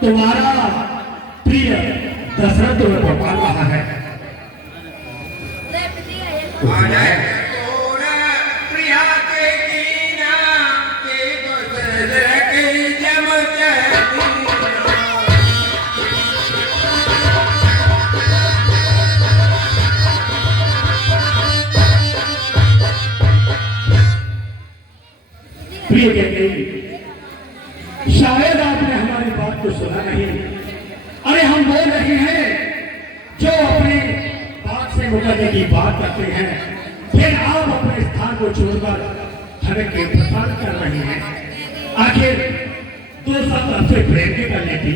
तुम्हारा प्रिय दशरथ तुम्हें पुकार रहा है। प्रिय कहते शायद आपने हमारी बात को सुना नहीं। अरे हम बोल रहे हैं जो अपने बात से मुकदमे की बात करते हैं, फिर आप अपने स्थान को छोड़कर हमें के प्रसाद कर रहे हैं। आखिर दो सब आपसे प्रेम के कर लेती।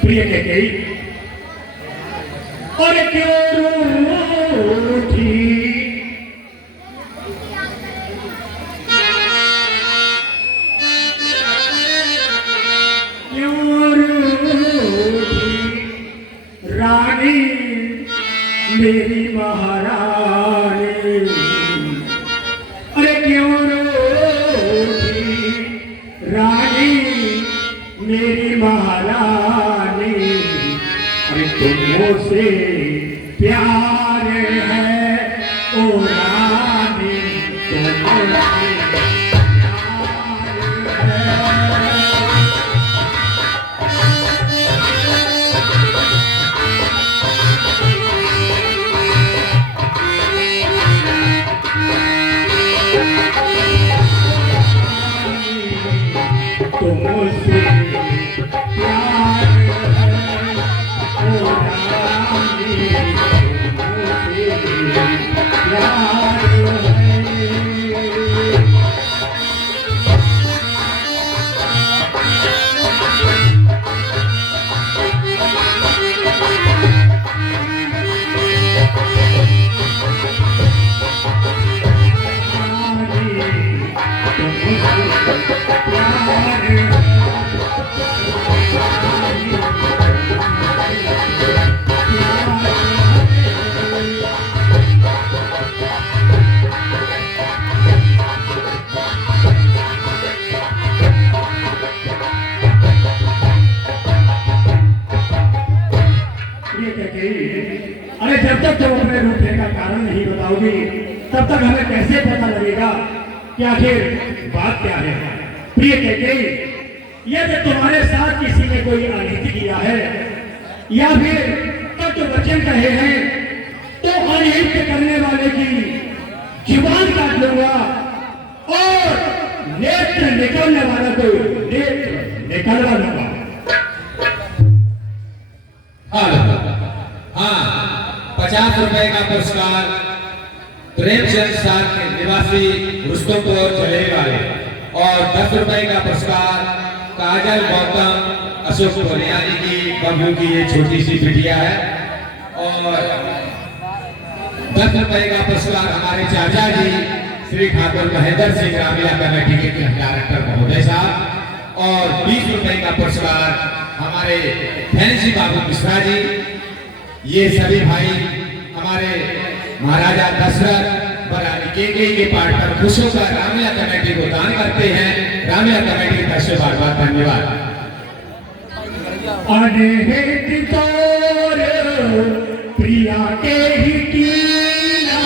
प्रिय कहते और क्यों रूठी क्यों रूठी रानी मेरी महारानी। अरे क्यों रूठी रानी मेरी महारानी। तुमसे प्यार है ओ रानी, तुमसे अरे जब तक तुम अपने रूठने का कारण नहीं बताओगी तब तक हमें कैसे पता लगेगा कि आखिर बात क्या है। प्रिय कहते यदि तुम्हारे साथ किसी ने कोई अनहित किया है या फिर तत्व वचन कहे हैं तो अनहित करने वाले की जुबान काट लूंगा और नेत्र निकलने वाला को नेत्र निकलवा लूंगा। हाँ, 50 रुपए का पुरस्कार प्रेमचंद साल के निवासी रुस्तमपुर चले वाले और 10 रुपए का पुरस्कार काजल गौतम अशोक कोलियानी की बबलू की ये छोटी सी बिटिया है और 10 रुपए का पुरस्कार हमारे चाचा जी श्री ठाकुर महेंद्र सिंह रामिया कमेटी के डायरेक्टर महोदय साहब और 20 रुपए का पुरस्कार हमारे फैंसी बाबू मिश्रा जी। ये सभी भाई हमारे महाराजा दशरथ बरानी के पार्टनर खुश होकर रामिया कमेटी को दान करते हैं। रामिया कमेटी की तरफ से बार बार धन्यवाद। प्रिया के ही कीना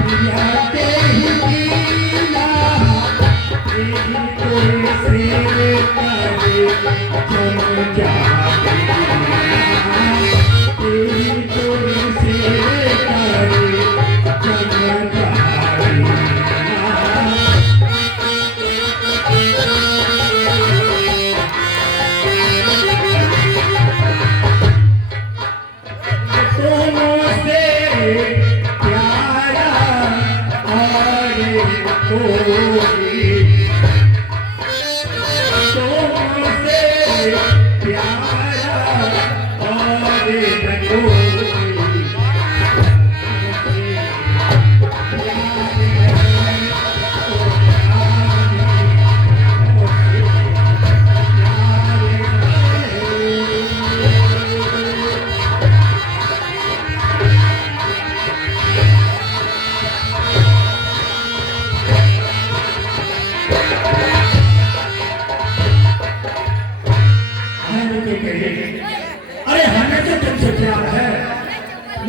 प्रिया के ही कीना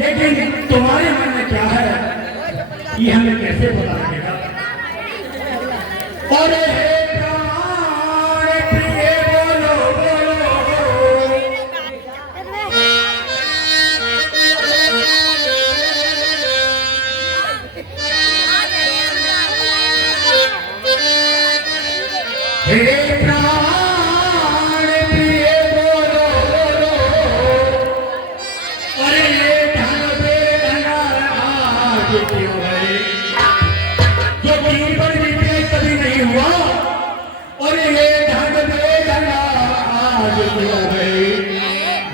लेकिन तुम्हारे मन में क्या है ये हमें कैसे पता लगेगा। और हे प्राण प्रिय बोलो बोलो, हे प्राण प्रिय बोलो बोलो, अरे ये धन बेधना आज क्यों है, जो जीवन में कभी नहीं हुआ। और ये धन बेधना आज क्यों है,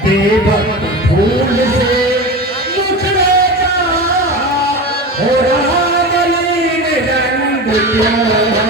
बेवक्त फूल से मुखड़े का हो रहा मलिन रंग क्यों है।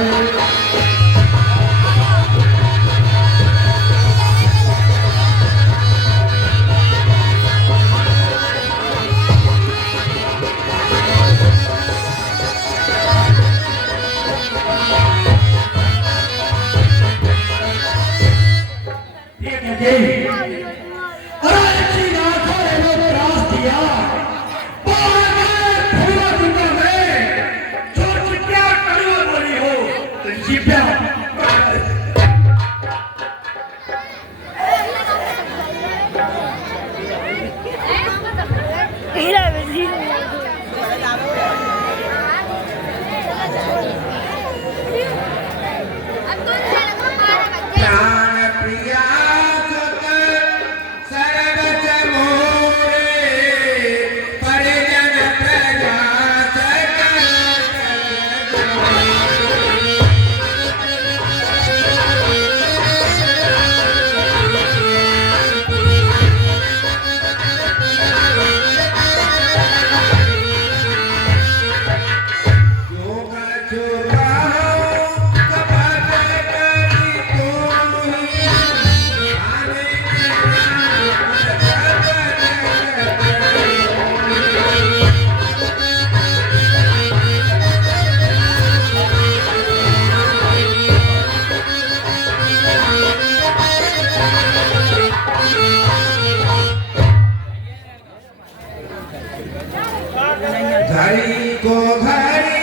घड़ी को घड़ी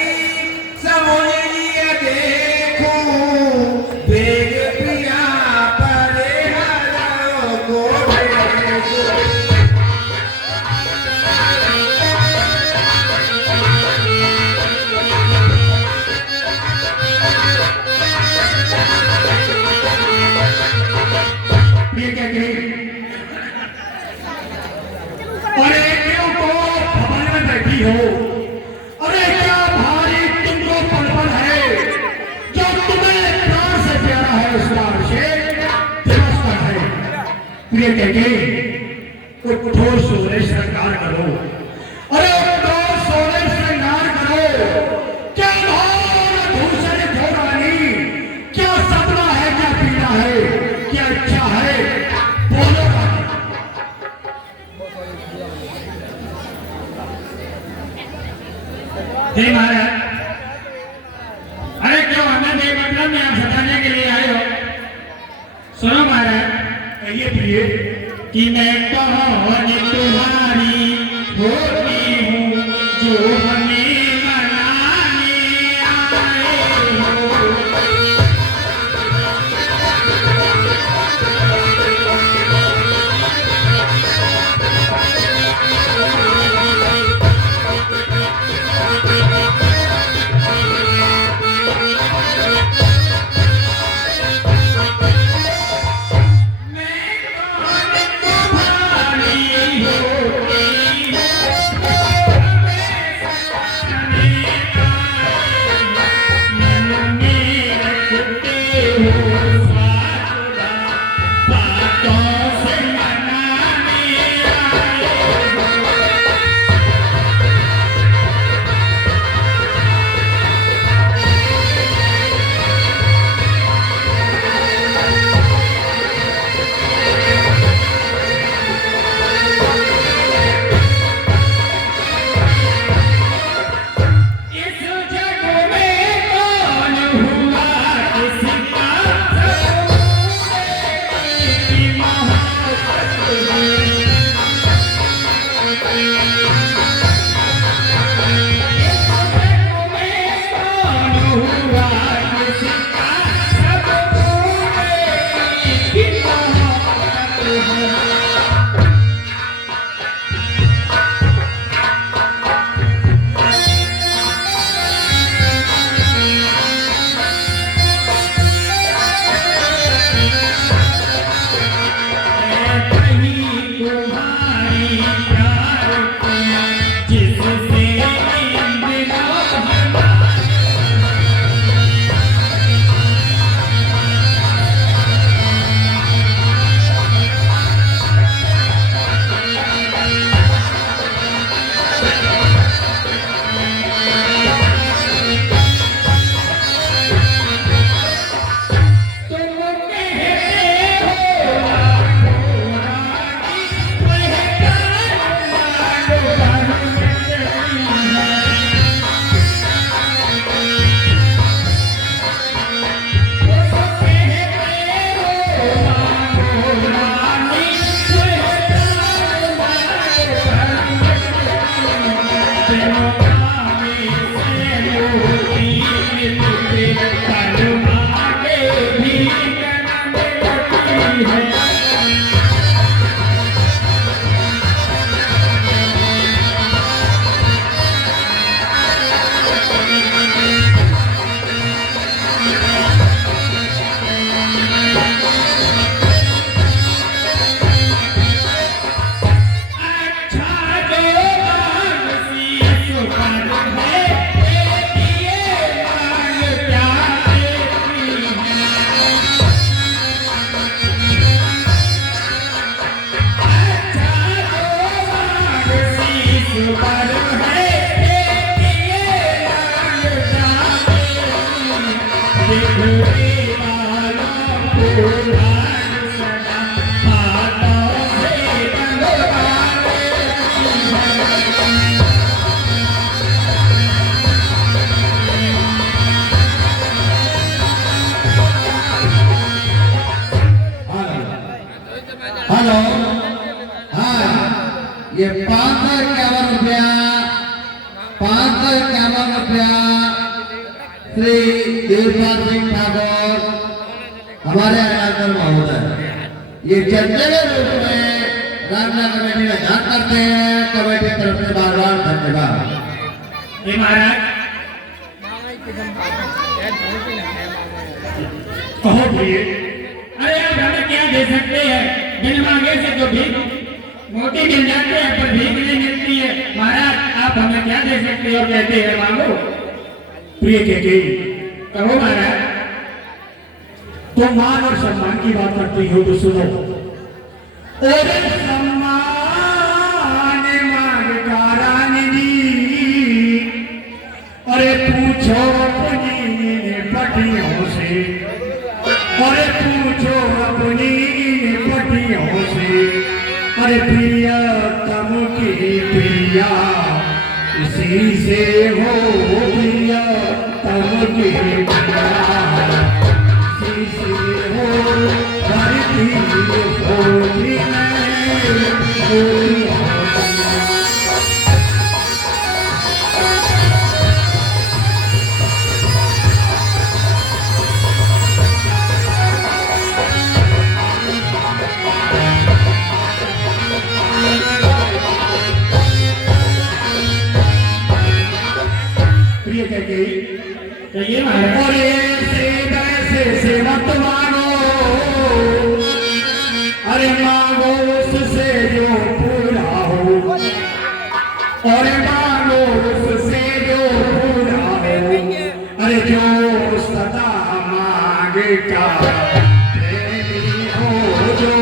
समझ लिया देखूं, बेग पिया परे हरों को देखूं। ये क्या कही, अरे क्यों को भवन में बैठी हो, अरे क्या भारी तुमको पलपन है, जो तुम्हें प्राण से प्यारा है उसका अभिषेक दिवस है। प्रिय कह उठो सोने श्रृंगार करो, अरे उठो सोने श्रृंगार करो। क्या भाव भूषण भोगानी, क्या सपना है, क्या पीड़ा है, क्या इच्छा है, बोलो। जी महाराज, अरे क्यों हमें बेमतलब में आप सताने के लिए आए हो। सुनो महाराज, कहिए प्रिय कि मैं कौन तुम्हारी होती हूँ जो हमें मनाने आए हो। हेलो, हाँ, ये 551 रुपया श्री देवपाल सिंह ठाकुर हमारे अनाकर महोदय ये चर्चा के रूप में रामला कमेटी का दान करते हैं। कमेटी की तरफ से बार बार धन्यवाद। ये महाराज कहो प्रिय, अरे आप हमें क्या दे सकते हैं? बिन मांगे से तो भीख मोटी मिल जाती है पर भीख नहीं मिलती है। महाराज आप हमें क्या दे सकते हो? कहते हैं मांगो। प्रिय के कहो महाराज। तो मान और सम्मान की बात करती हो तो सुनो। अरे सम्मान मांग रानी जी, अरे पूछो अपनी पटियों से, अरे पूछो अपनी पटियों से, अरे प्रिया तम की प्रिया इसी से हो, प्रिया तम की प्रिया इसी से हो, धरती होती है। प्रिय कहिए महाराज। और ऐसे वैसे से मत मांगो, अरे मांगो उससे जो पूरा हो, और मांगो उससे जो पूरा हो, अरे जो सदा मांगेगा प्रेमी हो जो।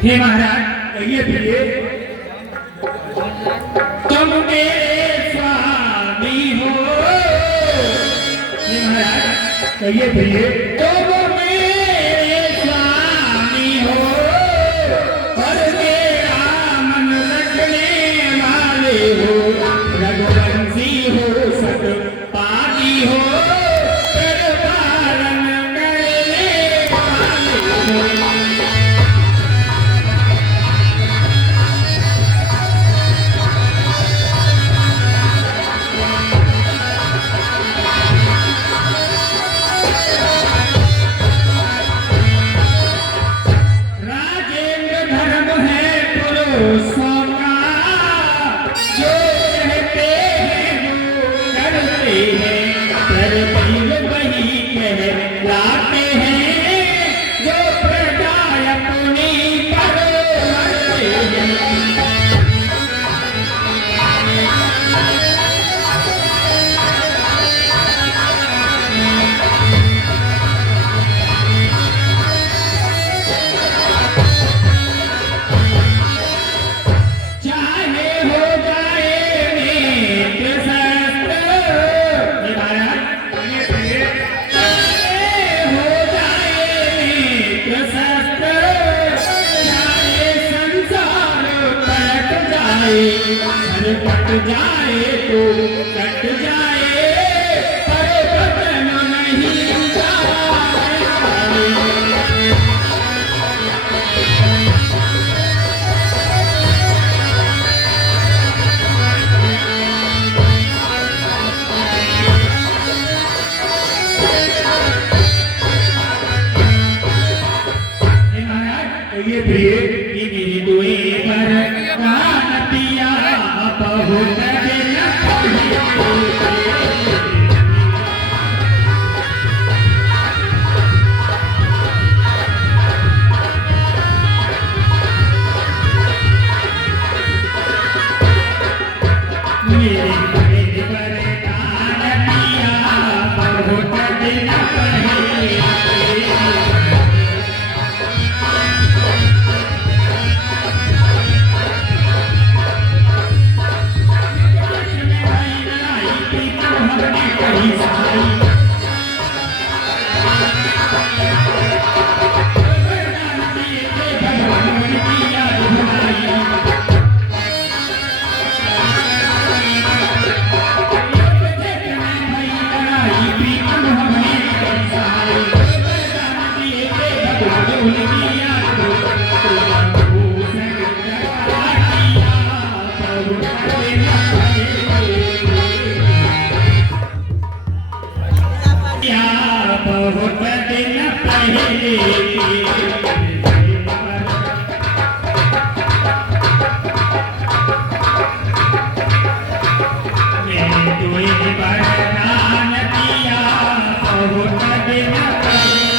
हे महाराज कहिए प्रिय, तुम मेरे स्वामी हो। हे महाराज कहिए प्रिय, तुम मेरे स्वामी हो और मेरा मन रखने वाले हो। रघुवंशी हो सत पाती हो कर पालन करने वाले हो। राजेंद्र धर्म है पुरुषों का, जो कहते हैं वो करते हैं, करते वही कहलाते हैं, जो प्रजा अपनी पर मरते हैं। कट जाए तो कट जाए, पर कटना नहीं जाए। हे महाराज, ये प्रिय कि मेरी दुए पर कान पिया बहुत दिन मेरे दुए पर कान पिया बहुत दिन पहले। बहुत दिन पहले मैंने तुझे वरदान दिया बहुत दिन पहले।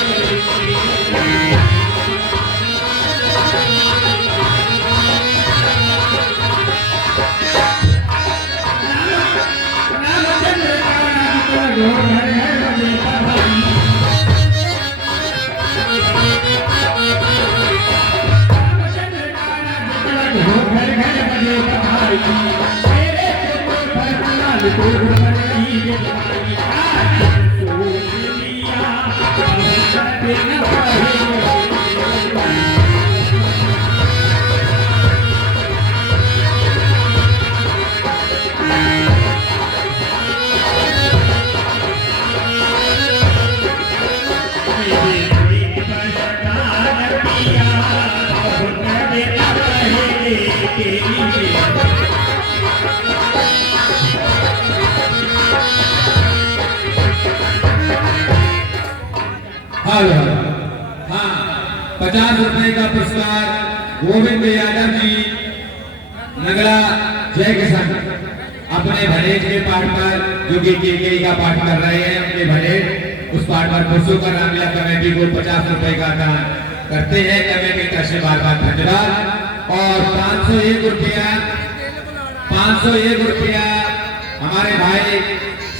रामचंद्र का नाम तो घर घर बजे पहाड़ी। रामचंद्र का नाम तो घर घर बजे पहाड़ी। तेरे को भगवान को भगवानी के भाई आज सोच लिया बहुत दिन पहले। हेलो हाँ 50 रुपए का पुरस्कार गोविंद यादव जी नगला जय किसान अपने भलेज के पाठ पर जो कि केकेई का पाठ कर रहे हैं अपने भलेज उस पाठ पर पुरुषों रामलीला कमेटी को 50 रुपए का दान करते हैं। कमेटी की तरफ से बार बार धन्यवाद। और 501 रुपया हमारे भाई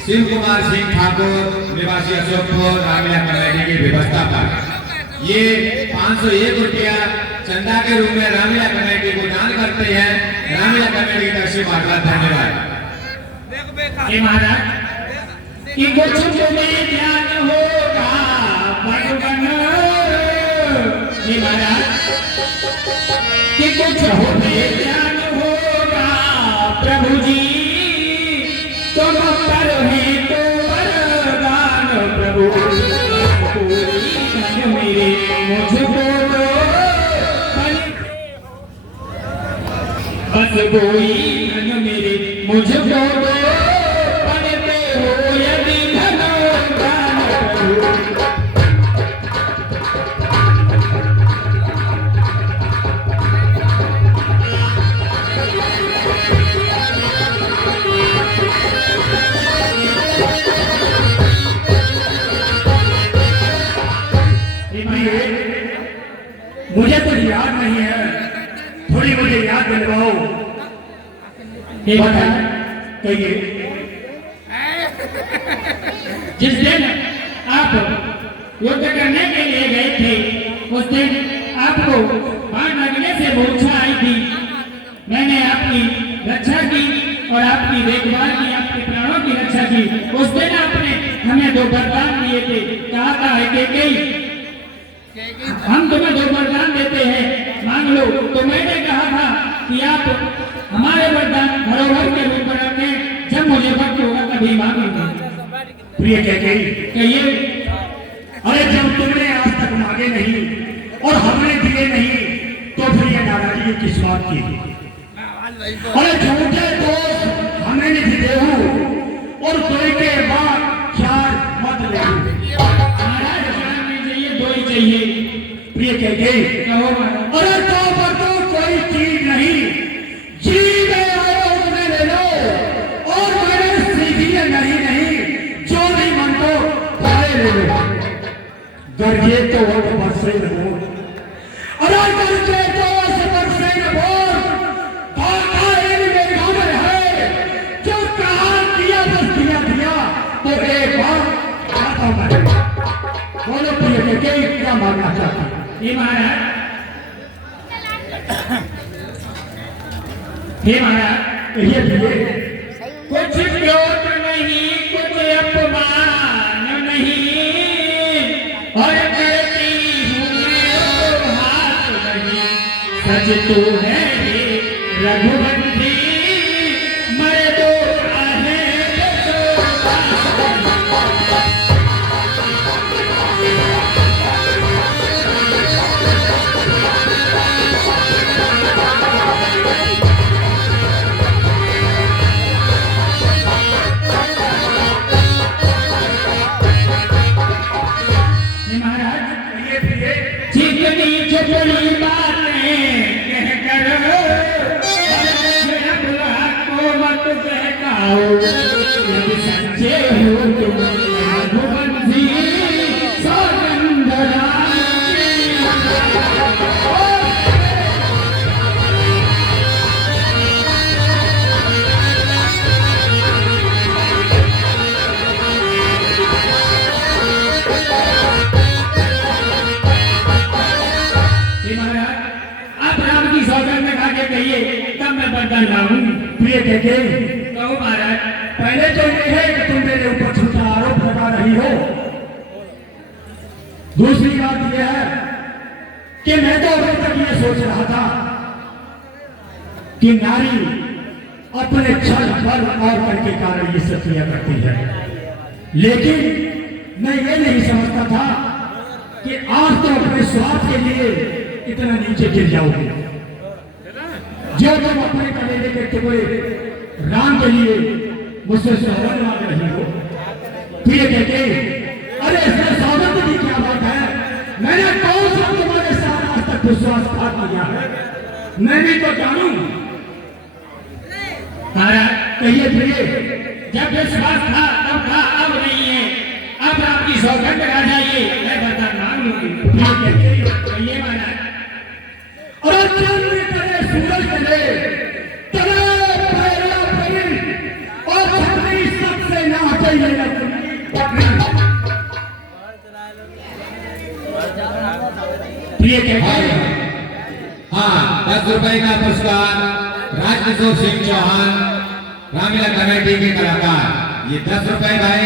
शिव कुमार सिंह ठाकुर निवासी अशोकपुर रामलीला कमेटी की व्यवस्था पर ये 501 रुपया चंदा के रूप में रामलीला कमेटी को दान करते हैं। रामलीला कमेटी की तरफ से बार बार धन्यवाद। हे महाराज कि कुछ तुम्हें ज्ञान होगा भगवान। हे महाराज कि कुछ तुम्हें ज्ञान होगा प्रभु जी तुम पर है तो वरदान प्रभु। कोई धन मेरे मुझको दो बस कोई धन मेरे मुझको दो पढ़ते हो यदि धनोदान प्रभु। मुझे कुछ याद नहीं है, थोड़ी मुझे याद दिलवाओ। कहिए। जिस दिन आप युद्ध करने के लिए गए थे उस दिन आपको बाण लगने से मूर्छा आई थी। मैंने आपकी रक्षा की और आपकी देखभाल की, आपके प्राणों की रक्षा की। उस दिन आपने हमें 2 वरदान दिए थे। कहा था केकेई हम तुम्हें 2 वरदान देते हैं, मांग लो। तो मैंने कहा था कि आप हमारे वरदान धरोहर के रूप प्रिय कैकेयी, कहिए। अरे जब तुमने आज तक मांगे नहीं और हमने दिए नहीं तो फिर ये नाराजगी किस बात की? अरे झूठे दोस्त हमें नहीं देहू और कोई के बाद चार मत ले। महाराज चार नहीं चाहिए, दो ही चाहिए। प्रिय कैकेयी, कहो महाराज। अरे तो पर तो कोई चीज नहीं, जी में आयो उसमें ले लो और मैंने सीधी नहीं जो नहीं मन को पाए ले लो। गरजे तो वो बरसे न बोल, अरे गरजे तो वो बरसे न बोल, बाका इन मेघों में है जो कहा दिया बस दिया तो एक बार आता मैं। बोलो प्रिय कैकेयी, क्या मांगना चाहती है? हे महाराज, हे महाराज, कहिए प्रिय। कुछ क्रोध नहीं, कुछ अपमान नहीं, और करती हूँ मैं उपहास नहीं। सच तो है ये रघुवंशी, मर दो आहे महाराज। कहिए प्रिय। जितनी चुपड़ी बातें कहकर को मत बहकाओ, यदि सच्चे हो तुम रघुवंशी सौगंध राम की। हे महाराज, आप राम की सौगंध खा के कहिए तब मैं बरदान लाऊंगी। प्रिय कैकेयी, कहो महाराज। पहले तो ये है कि तुम मेरे ऊपर झूठा आरोप लगा रही हो। दूसरी बात यह है कि मैं तो अभी तक ये सोच रहा था कि नारी अपने छल बल और बल के कारण ये सब किया करती है, लेकिन मैं ये नहीं समझता था कि आज तो अपने स्वार्थ के लिए इतना नीचे गिर जाओगे। जो तुम अपने कलेजे के टुकड़े राम के लिए मुझसे सौगंध मांग रही हो। प्रिय कैकेयी, अरे इसमें सौगंध की क्या बात है? मैंने कौन सा तुम्हारे साथ आज तक विश्वासघात किया है? मैं भी तो जानूं। महाराज, कहिए प्रिय। जब विश्वास था तब था, अब नहीं है। अब आपकी सौगंध खा जाइए, मैं बरदान मांग लूंगी। प्रिय कैकेयी, कहिए महाराज। अरे चंद्र करे सूरज करे तले पैरा परी और छतरी सबसे ना चाहिए प्रिय कैकेयी। हाँ, 10 रुपए का पुरस्कार राजकिशोर सिंह चौहान, रामलीला कमेटी के कलाकार। ये 10 रुपए भाई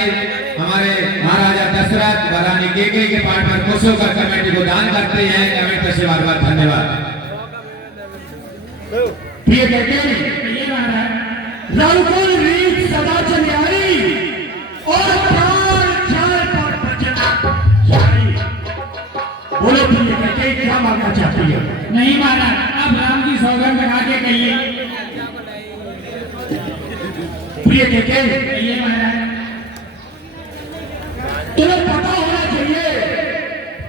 हमारे महाराजा दशरथ व रानी केकई के पाठ पर खुश होकर कमेटी को दान करते हैं। कमेटी से बार बार धन्यवाद। प्रिय कैकेयी, कहिए महाराज। रघुकुल रीत सदा चलियारी और प्राण जाए पर बचना जारी। बोलो प्रिय कैकेयी, क्या मांगना चाहती है? नहीं महाराज, अब राम की सौगंध खा के कहिए। प्रिय कैकेयी, कहिए महाराज। तुम्हें पता होना चाहिए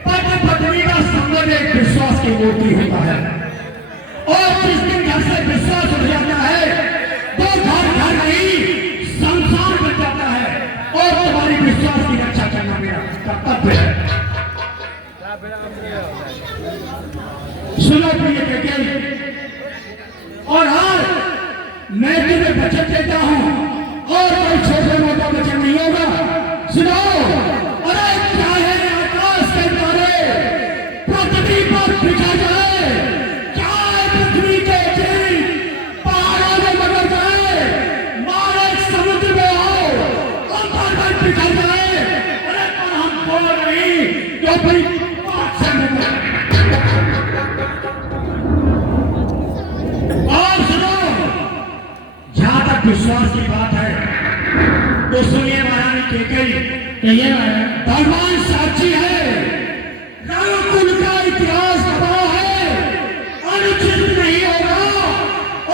पति पत्नी का संबंध एक विश्वास की मूर्ति होता है, और जिस दिन घर से विश्वास उठ जाता है तो घर नहीं संसार बन जाता है, और तुम्हारी विश्वास की रक्षा करना मेरा कर्तव्य है। सुनो प्रिय कैकेयी, और आज मैं तुम्हें वचन देता हूं और कोई छोटा मोटा वचन नहीं होगा। सुनो, अरे चाहे आकाश के तारे पृथ्वी पर बिखर जाए, चाहे पृथ्वी के जीव पहाड़ों में बदल जाए, मारे समुद्र में हो अंतर में बिखर जाए, अरे पर हम बोल नहीं तो भाई बात से और सुनो, जहां तक विश्वास की बात है तो सुनिए महारानी केकई, कहिए महाराज। भगवान साक्षी है, कुल का इतिहास गवाह है, अनुचित नहीं होगा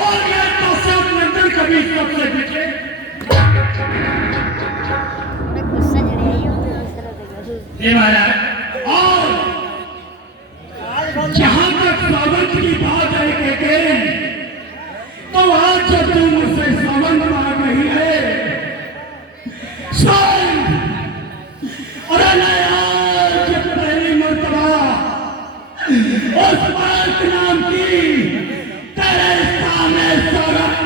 और यह पश्चात लंदन कभी सबसे पीछे हे महाराज, और जहां तक सौगंध की बात है केकई, तो आज जब तू मुझसे सौगंध मांग रही है, अरे यार जब पहली मर्तबा उस बात नाम की तेरे सामने सौगंध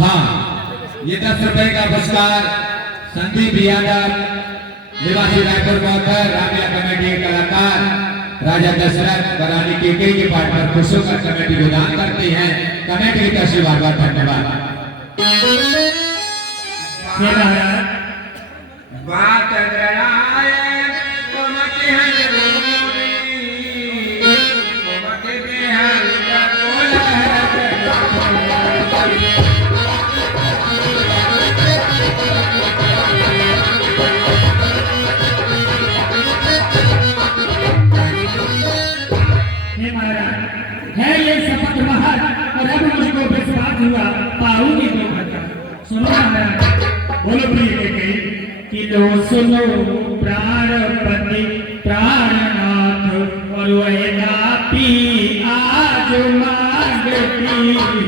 हाँ, ये 10 रुपए का पुरस्कार संदीप यादव निवासी रायपुर महोदय, रामिया कमेटी के कलाकार राजा दशरथ रानी केकई के पाठ पर खुशों का कमेटी को दान करते हैं। कमेटी की तरफ से बार बार धन्यवाद। हे महाराज, बात गड़ाए कोमते हैं गोरी, कोमते के हल्का बोला हे महाराज, है ये शपथ महल और अब मुझको विश्वास हुआ पाऊंगी तो भरता। सुनो महाराज, बोलो प्रिय केकई, कि लो सुनो प्राणपति प्राणनाथ और वह नापी आज मांगती हूँ। है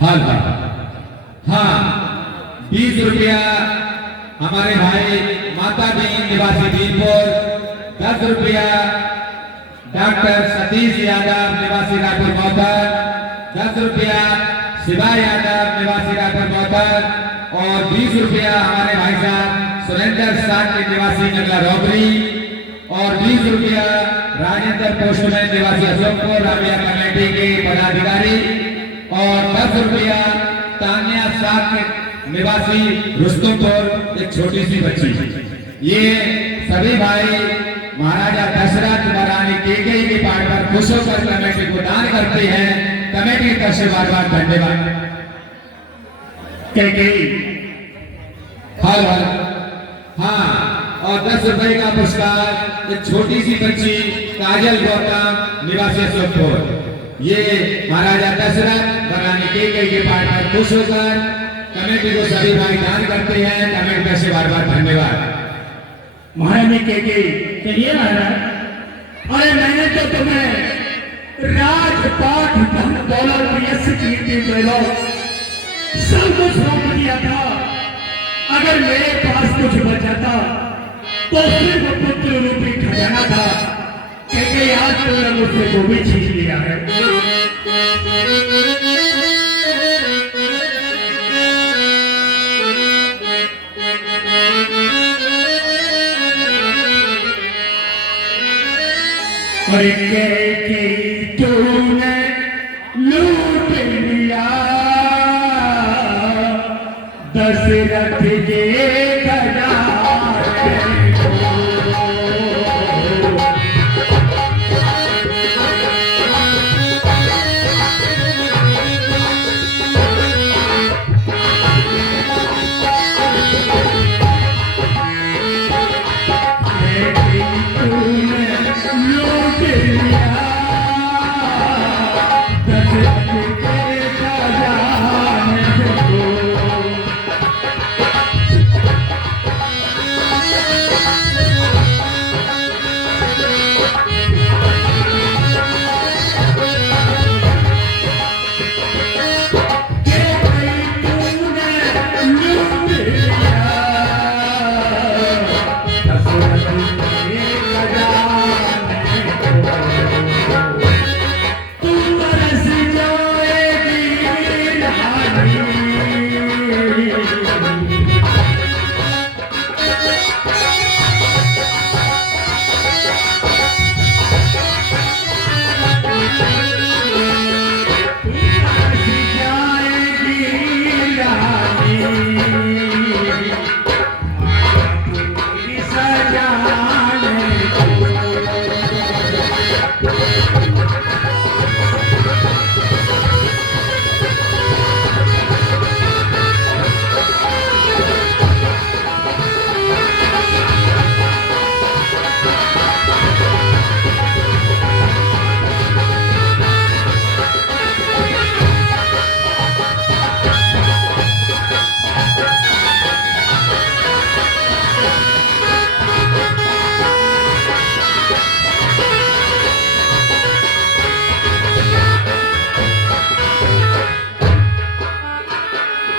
हाल हाँ 20 रुपया हमारे भाई माता दीन निवासी दीनपुर, 10 रुपया डॉक्टर सतीश यादव निवासी रायपुर मोहतर, 10 रुपया शिवा यादव निवासी रायपुर मोहतर और 20 रुपया हमारे भाई साहब सुरेंद्र साठ निवासी नगला रोबरी और 20 रुपया राजेंद्र पोस्टमैन निवासी अशोकपुर राबिया कमेटी के पदाधिकारी और 10 रुपया तानिया साठ निवासी रुस्तमपुर एक छोटी सी बच्ची। ये सभी भाई महाराजा दशरथ महारानी केकई के पाठ पर खुश होकर कमेटी को दान करते हैं। कमेटी की तरफ से बार बार धन्यवाद। हाँ और 10 रुपए का पुरस्कार एक छोटी सी बच्ची काजल गौतम निवासी अशोकपुर। ये महाराजा दशरथ महारानी केकई के पाठ पर खुश होकर कमेटी को सभी भाई दान करते हैं। कमेटी तरफ से बार बार धन्यवाद। महारानी केकई, चलिए महाराज। अरे मैंने तो तुम्हें राजपाट धन दौलत यश कीर्ति वैभव सब कुछ सौंप दिया था। अगर मेरे पास कुछ बचा था तो सिर्फ पुत्र रूपी खजाना था, क्योंकि आज तुमने मुझसे वो भी छीन लिया है। और के तूने लूट लिया दशरथ के खजाने को।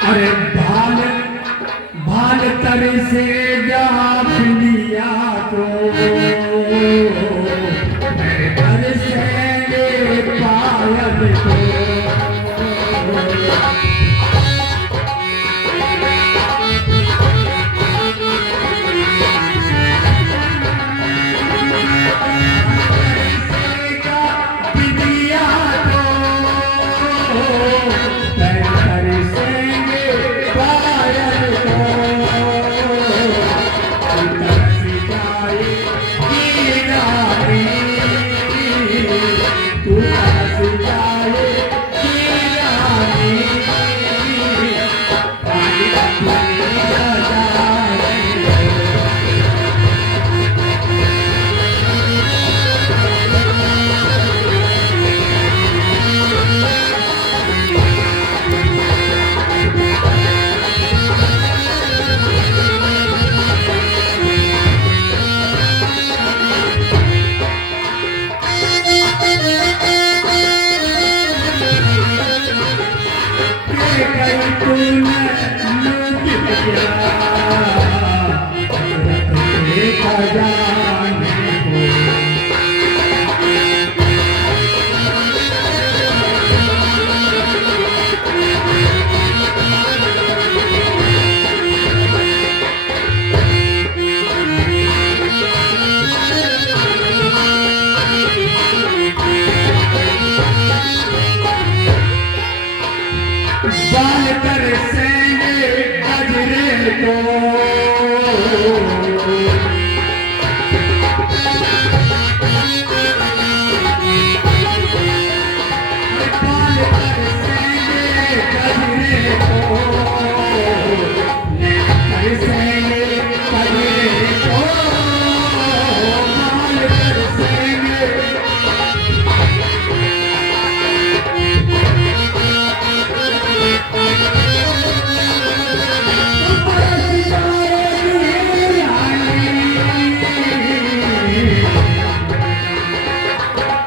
अरे भाल भाल तर से जाप लिया तो मैं घर से पायल को। तू बाल कर सेंगे गजरे को बाल कर सेंगे गजरे को कर सेंगे गजरे को बाल कर सेंगे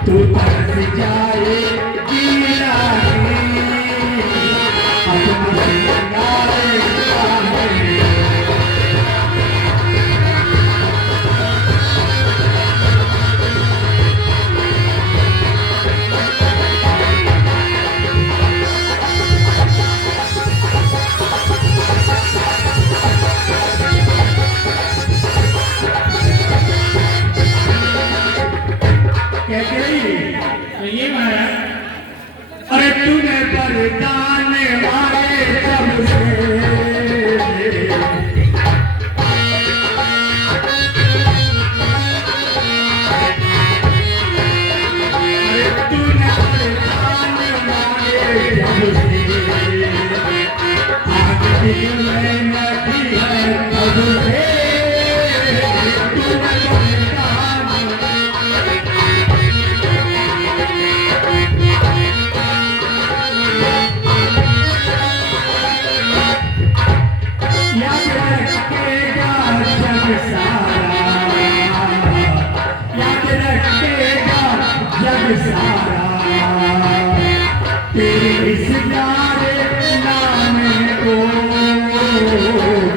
तू तरस जाए गिरा अपना सिंगारे तो ये महाराज अरे तूने बरदान वाले सबसे अरे तूने बरदान वाले सबसे आज दिल में नदी है सबसे तूने बरदान याद रखेगा जग सारा याद रखेगा जग सारा तेरे इस प्यारे नाम को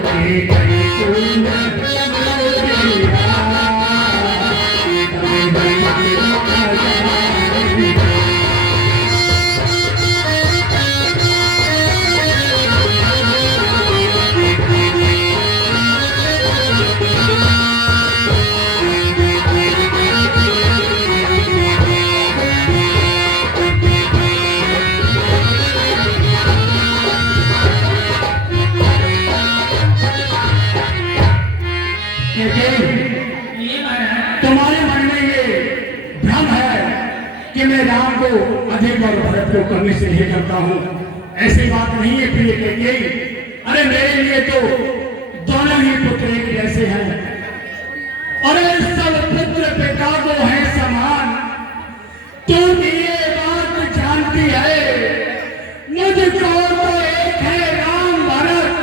के कई तूने दिया ये महाराज तुम्हारे मन में ये भ्रम है कि मैं राम को अधिक और भरत को करने से नहीं करता हूँ ऐसी बात नहीं है प्रिय कैकेयी अरे मेरे लिए तो दोनों ही पुत्र एक जैसे हैं अरे सब पुत्र पिता को है समान तू भी ये बात जानती है मुझको तो एक है राम भरत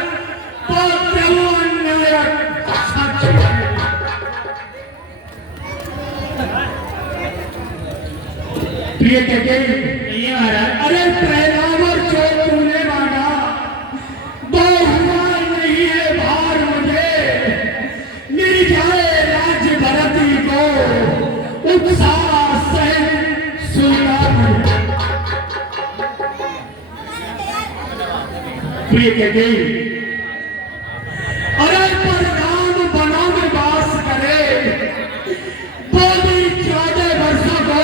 तो त्रिभुवन सच है प्रिय कैकेयी ये महाराज अरे पैगाम्बर जो तूने मांगा वो हुआ नहीं है भार मुझे मिल जाए राज्य भरती को उत्साह से सुल्तान प्रिय कैकेयी अरे परगाम बनाओ वास करे वो भी 14 वर्षों को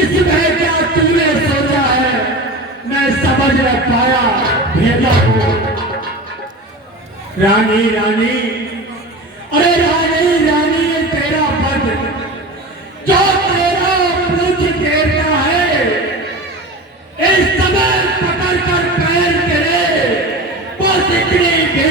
इसमें क्या तूने सोचा है मैं समझ न पाया भेदा को रानी रानी अरे रानी रानी ये तेरा पद जो तेरा पूछ देता है इस समय पकड़ कर पैर तेरे वो दिखनी भी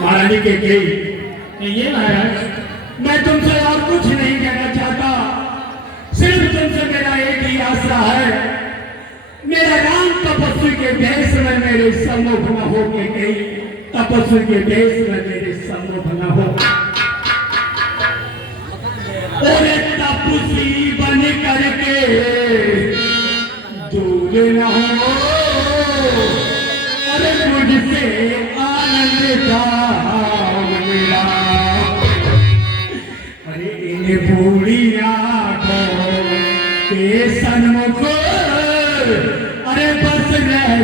महारानी कैकेयी ये महाराज मैं तुमसे और कुछ नहीं कहना चाहता सिर्फ तुमसे मेरा एक ही आशा है मेरा राम तपस्वी के देश में मेरे सम्मुख न हो कैकेयी तपस्वी के देश में मेरे सम्मुख न हो और तपस्वी बन करके दूर न हो अरे मुझसे आनंद का मिला अरे इन बूढ़ी आंखों के सन्मुख अरे बस रह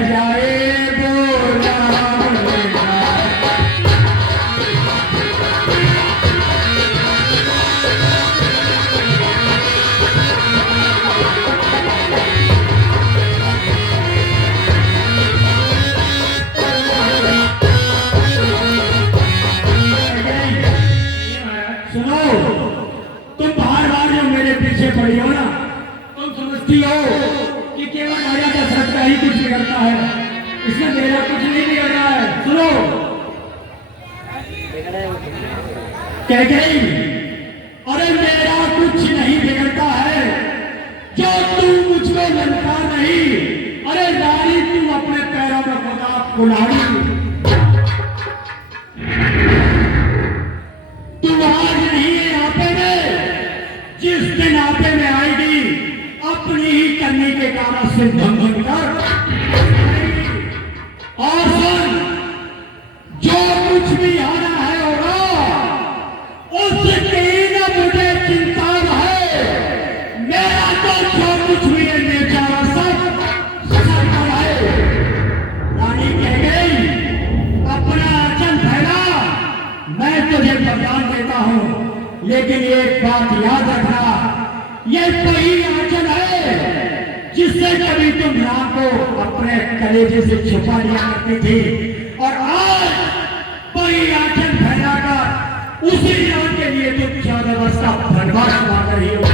इसमें मेरा कुछ नहीं बिगड़ रहा है। सुनो, कह गई, अरे मेरा कुछ नहीं बिगड़ता है, जो तू मुझको ललका नहीं। अरे नारी, तू अपने पैरों में खुदा कुल्हाड़ी, तू आज नहीं है आपे में, जिस दिन आपे में आएगी अपनी ही करनी के कारण से भंग कर। और सुन, जो कुछ भी आना है होगा, उसकी न मुझे चिंता है। मेरा तो जो कुछ भी है बेचारा सब सफल है। रानी कह गई, अपना अचल फैला, मैं तुझे वरदान देता हूं, लेकिन एक बात याद रखना, ये वही आंचल है जिससे कभी तुम राम को अपने कलेजे से छुपा लिया करती थी, और आज वही आंचल फैलाकर उसी राम के लिए तुम 14 वर्ष का वनवास मांग रही हो।